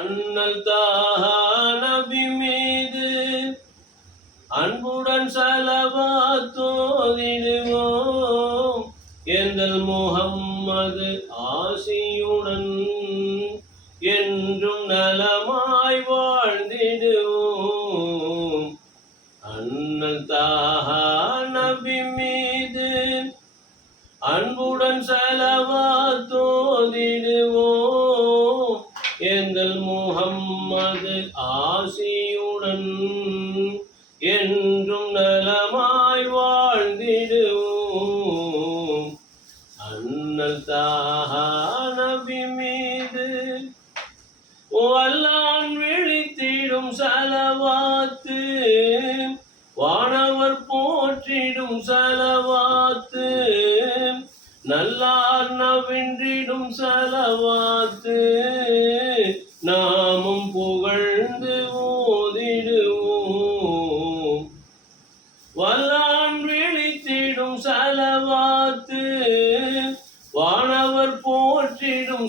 அண்ணல் தாஹா நபி மீது அன்புடன் செலவாத்தோதிடுவோம் எங்கள் முகம்மது ஆசியுடன் என்றும் நலமாய் வாழ்ந்திடுவோம். அண்ணல் தாஹா நபி மீது வல்லான் விழித்திடும் சலவாத்து வானவர் போற்றிடும் சலவாத்து நல்லார் நவின்றிடும் சலவாத்து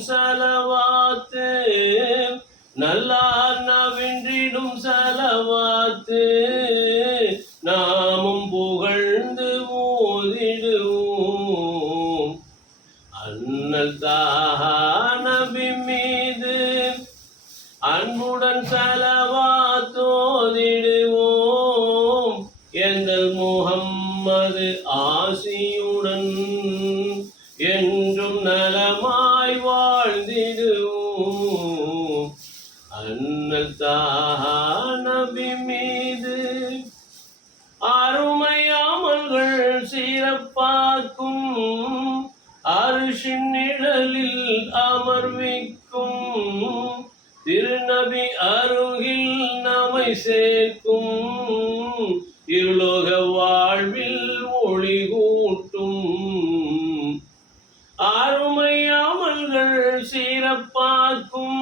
செலவாத்து. நல்லார் நவின்றிடும் சலவாத்து. நாமும் புகழ்ந்து ஓதிடுவோம் அண்ணல் தாஹா மீது அன்புடன் செலவாத்தோதிடுவோம். எங்கள் முகம்மது ஆசியும் அண்ணல் தாஹா நபி மீது அருமையாமல்கள் சிறப்பாக்கும் அரிசின் நிழலில் அமர்விக்கும் திருநபி அருகில் நம்மை சேர்க்கும் இருலோக வாழ்வில் ஒளி கூட்டும். அருமையாமல்கள் சிறப்பாக்கும்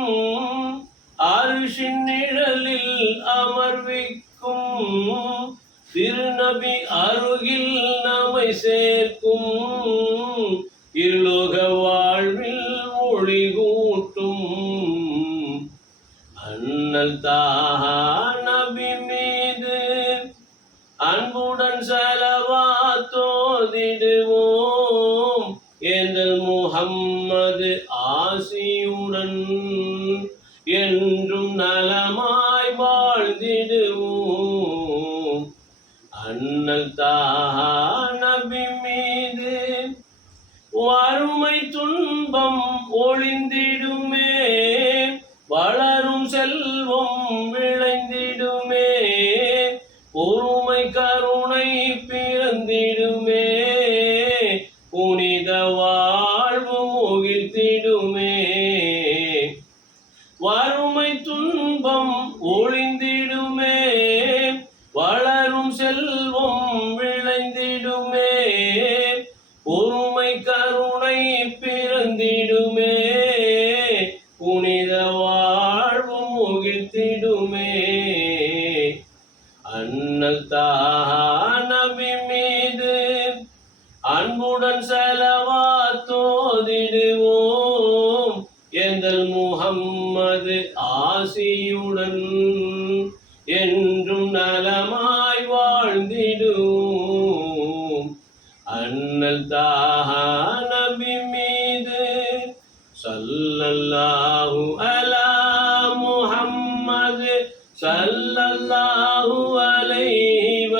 அரிசின் நிழலில் அமர்விக்கும் திருநபி அருகில் நம்மை சேர்க்கும். இருலோக வாழ்வில் ஒளி கூட்டும் அண்ணல் தாஹா நபி மீது அன்புடன் செலவா தோதிடுவோம். என்றும் நலமாய் வாழ்ந்திடுவோம். அண்ணல் தாஹா நபி மீது வறுமை துன்பம் ஒளிந்திடுமே. வளரும் செல்வம் விளைந்திடுமே. பொறுமை கருணை பிறந்திடுமே. புனித வாழ்வு முகிழ்த்திடுமே மனித வாழ்வு முகிழ்த்திடுமே. அண்ணல் நபி மீது அன்புடன் செலவா தோதிடுவோம். எங்கள் முகம்மது ஆசியுடன் என்றும் நலமாய் வாழ்ந்திடுவோம். அண்ணல் தாஹா நபி மீது சொல்லல்லா